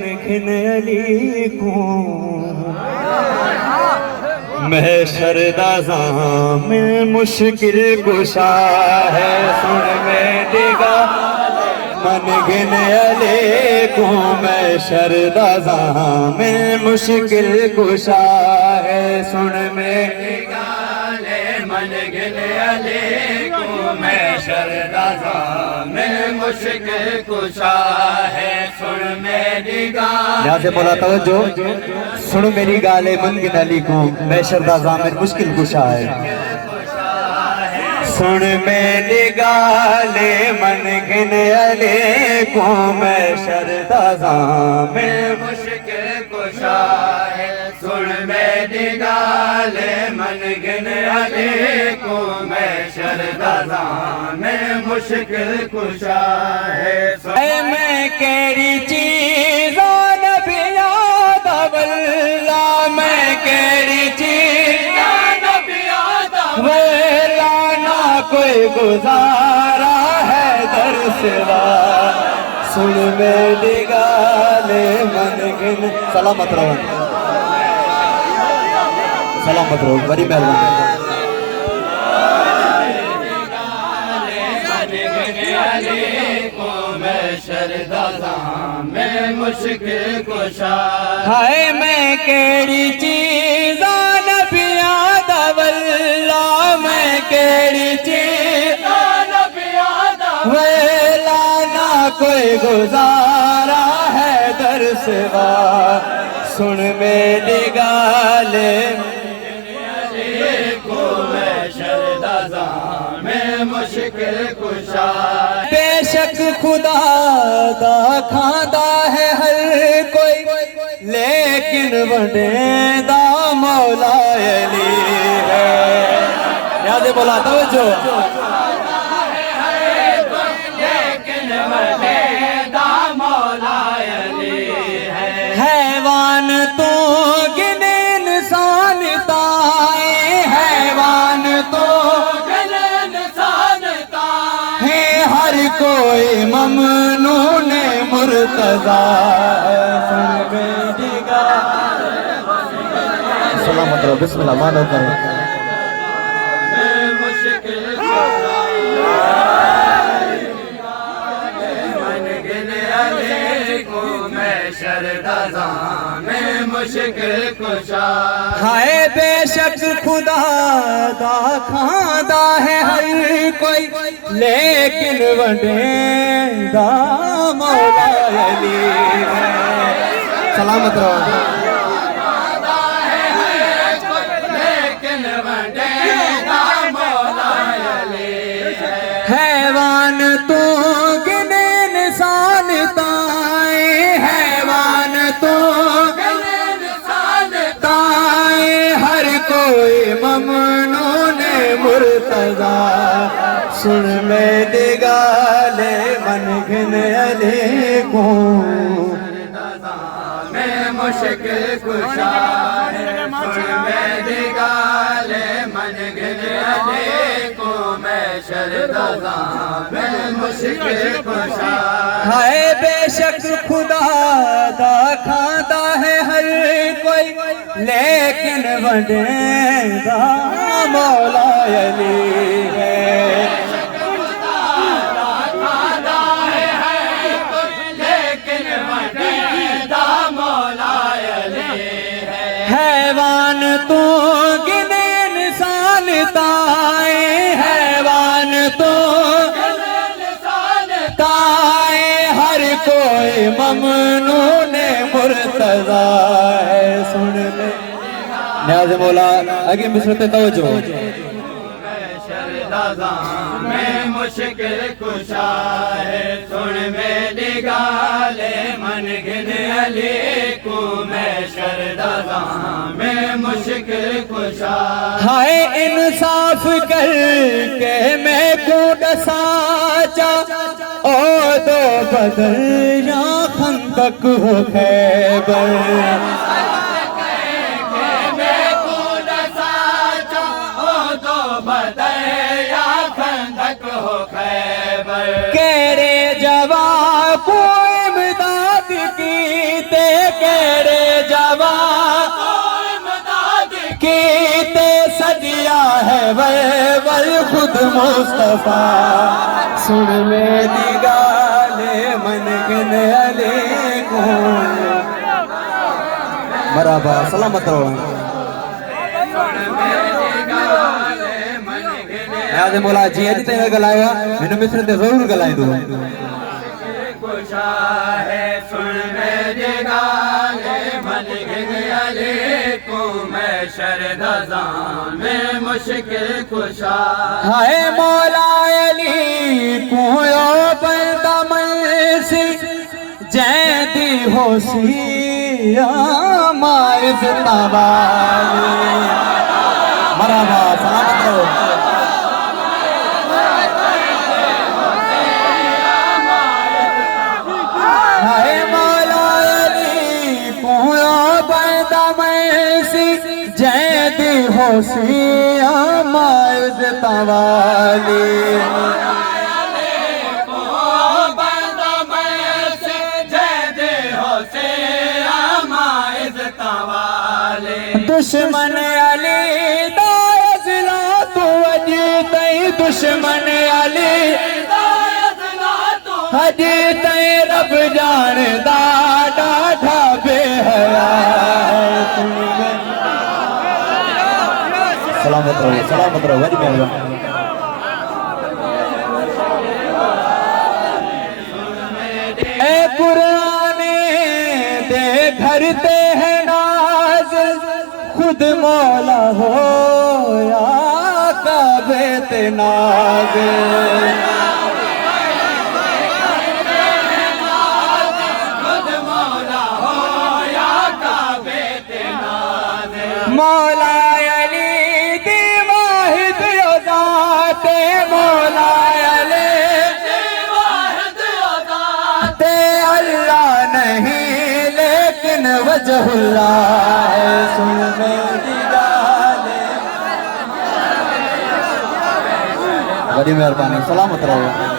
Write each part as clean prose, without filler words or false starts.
खिन अली को मैं शरदा ज़ामिल मुश्किल कुशा है सुन में दिगा मन घिन अली को मैं शरदा ज़ामिल मुश्किल कुशा है सुन में दिगा मन घिन अली को मैं शरदा ज़ामिल मुश्किल कुशा है सुन मेरी गाल। यहाँ से बोला तवज्जो, सुन मेरी गाले मन गिन अली को मैं शरदा ज़ामिल मुश्किल कुशा है। सुन मेरी गाले मन गिन अली को मैं शरदा ज़ामिल मुश्किल कुशा है। सुन मेरी गाले मन गिन अली को मैं शरदा ज़ामिल मुश्किल कुशा है। मैं केरी चीज़ नबी याद वल्ला मैं केरी चीज़ नबी याद वल्ला ना कोई गुजारा है दर सिवा सुन मेरी गाले मन गिन। सलामत रहो, सलामत रहो, बड़ी मेहरबानी। शरदा ज़ामिल मुश्किल कुशा हाय मैं केड़ी चीज़ नबी याद वल्ला मैं केड़ी चीज़ नबी याद वल्ला ना कोई गुजारा है दर सिवा सुन मेरी गाले को मैं शरदा ज़ामिल मुश्किल कुशा। बेशक खुदा दा खांदा है हर कोई लेकिन वडेंदा मौला अली है। यहाँ से बोला तवज्जो, लेकिन वडेंदा मौला अली है। हैवान तो गिने इंसान ताए हैवान तो गिने इंसान ताए हर कोई ममनून मुर्तज़ा सुन मेरी गाल। सलामत रहो, बिस्मिल्लाह मानो करो। शरदा ज़ामिल मुश्किल कुशा हाय बेशक खुदा दा खांदा है हर कोई लेकिन वडेंदा मौला अली है। सलामत रहो, लेकिन वडेंदा मौला अली है। हैवान तो गिने इंसान ताए हैवान तो गिने इंसान ताए हर कोई ममनून मुर्तज़ा सुन मेरी गाले मन घिन अली को मैं मुश्किल कुशा है। सुन मेरी गाले मन घिन अली को मैं शरदा ज़ामिल मुश्किल कुशा हाय बेशक खुदा दा खांदा है हर कोई लेकिन वडेंदा मौला अली है। हैवान तो गिने इंसान ताए हैवान तो ताए हर कोई ममनून मुर्तज़ा है सुन ले। न्याज़ मौला आगे मिसरत तवज्जो। शरदा ज़ामिल मुश्किल कुशा है सुन मेरी गाले मन घिन अली को मैं शरदा ज़ामिल मुश्किल कुशा हाय इंसाफ करके मैं को दसाचा ओ दो बदर या खंदक हो खैबर। केरे जवाब को इमदाद की नवा कीते सजिया है वल खुद मुस्तफा सुन मेरी गाले मन गिन अली को मराबा सलामत रहो आज मौला जी अज ते गलाया मैंने मिस्र ते जरूर गलाए दो खुशा है सुन मेरे गाले मन गिन अली को मैं शरदा में मुश्किल खुशा हाय मौला अली कोयो बंदा मनसी जैदी होसिया माइज तवाली मराबा सलामत रहो होसिया माइज तवाली दुश्मन अली दायज़ला तू अजी तई दुश्मन अली अजी तई रब जानदा डाढा बेहया सलामत रहो वही मेहरबान ए पुराने दे धरते हैं नाज खुद मौला हो या काबे ते नाज मौला वजहुल्ला है सुन मेरी गाले बड़ी मेहरबानी सलामत रहो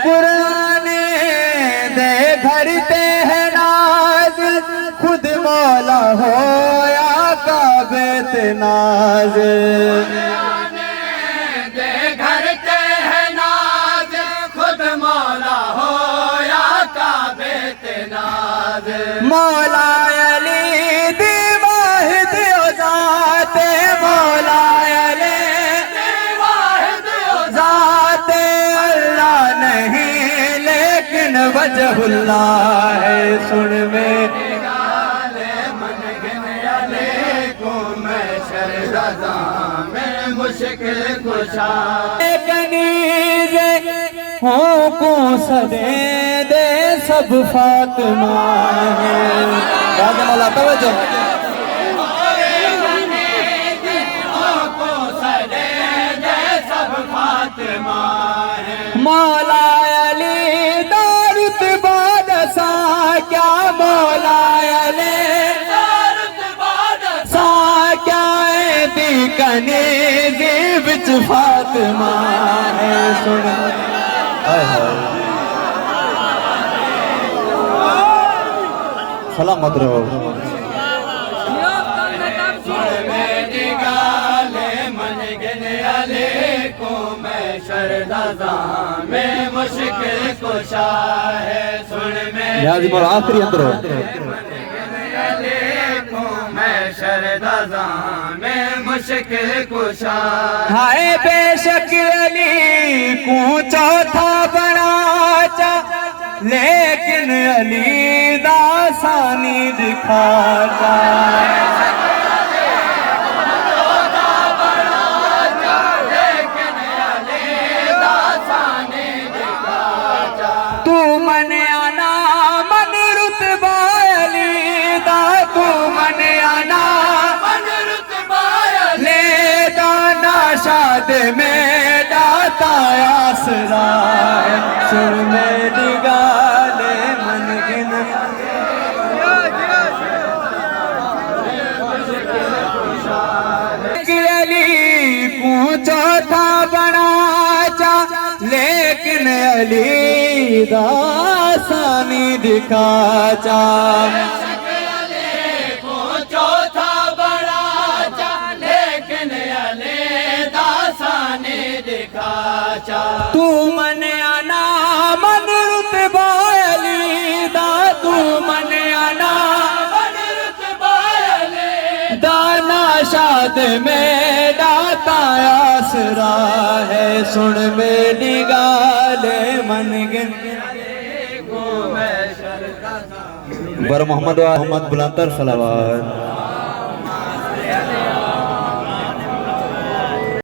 पुराने दे धरते हैं नाज खुद मौला हो नाज दे घरते हैं नाज खुद मौला हो या काबे ते नाज मौला अली दी वाहिद ज़ाते मौला अली दी वाहिद ज़ाते अल्लाह नहीं लेकिन वजहुल्लाह है सुन में मुश्किल खुशा कनीज़े हों को सदे दे सब फातिमा है राजा मौला तवज्जो मौला अली दारुत बादशा क्या मौला अली दारुत बादशा क्या दी कनी बिच फातिमा है सुन सलामत रहो मेरी गाले मन गिन अली को मैं शरदा में मुश्किल कुशा है सुन मेरी आखिरी अंदर मैं शरदा में मुश्किल कुशा हाय बेशक अली को चौथा बना चा लेकिन अली दासानी दिखाता तू मन आना मन रुतबा अली दा तू मन आना मन रुतबा ले दाना शाद में दाता आसरा सुन मेरी गाले मन गिन मुश्किल कुशा अली दासानी दिखा चा को चौथा बड़ा चा लेकिन अले दासाने दिखा चा तू मन आना मन रुतबा अली दा तू मन आना दाना शाद में दाता आसरा है सुन मेरी गाले मन गिन बर मोहम्मद बुलंदर सलावत